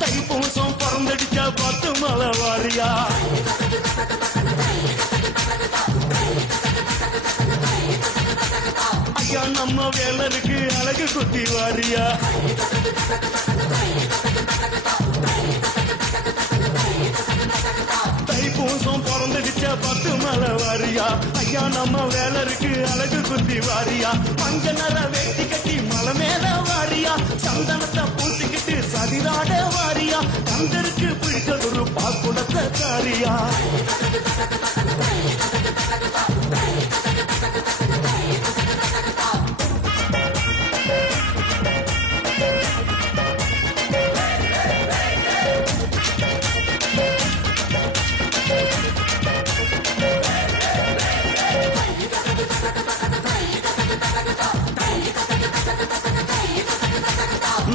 தைப்பூசம் பறந்தடிச்சா பத்து மலை வாரியா ஐயா நம்ம வேலருக்கு அழகு குத்தி வாரியா தைப்பூசம் பிறந்துடிச்ச பத்து மலை வாரியா ஐயா நம்ம வேலருக்கு அழகு குத்தி வாரியா மஞ்ச நர வேட்டி கட்டி மலை மேல வாரியா சந்தனத்தை பூசிக்கிட்டு சதிராட வாரியா கந்தருக்கு பிடிச்சதொரு பாக்குடத்தை தாரியா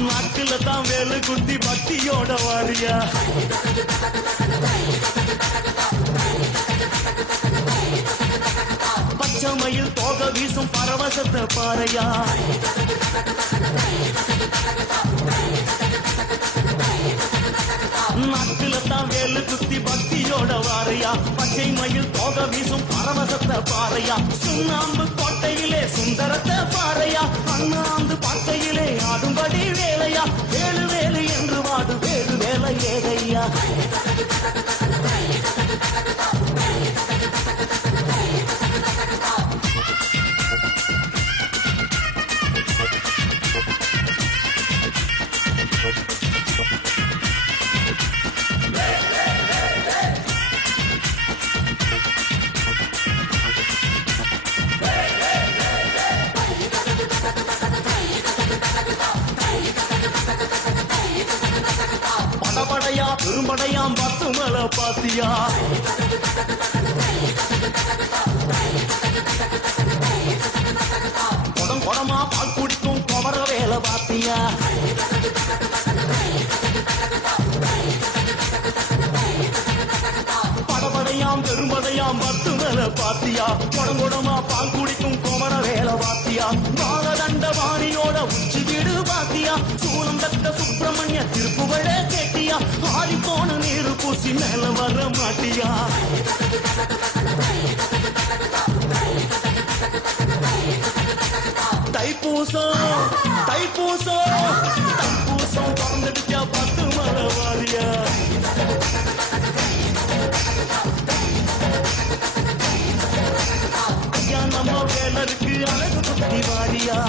நாக்குல தான் வேலு குத்தி பக்தியோட வாரியா பச்சைமயில் தோக வீசும் பரவசத்தை பாறையா நாக்குல தான் வேலு குத்தி பக்தியோட வாரையா பச்சை மயில் தோக வீசும் பரவசத்தை பாறையா சுண்ணாம்பு கோட்டையிலே சுந்தரத்தை பாறையா அண்ணாந்து பட்டையிலே ஆடும்படி வேலையா வேலு வேலு என்று வாடு வேறு வேலை ஏதையா படபடையா பெரும்படையாம் பத்து மலை பாத்தியா குடம் குடமா பால் குடிக்கும் குமர வேலை பாத்தியா படபடையாம் பெரும்படையாம் பத்து மலை பாத்தியா குடம் குடமா பால் குடிக்கும் குமர வேலை பாத்தியா பாலதண்ட வாணியோட உச்சி வீடு பாத்தியா சூலம் தத்த சுப்பிரமணிய திருப்புகழ கேட்டியா ஆடி போன நீரு பூசி மேல வர மாட்டியா தைப்பூசம் தைப்பூசம் தைப்பூசம் பறந்துடுச்சா பத்து மலை வாரியா ஐயா நம்ம வேலருக்கு அழகு குத்தி வாரியா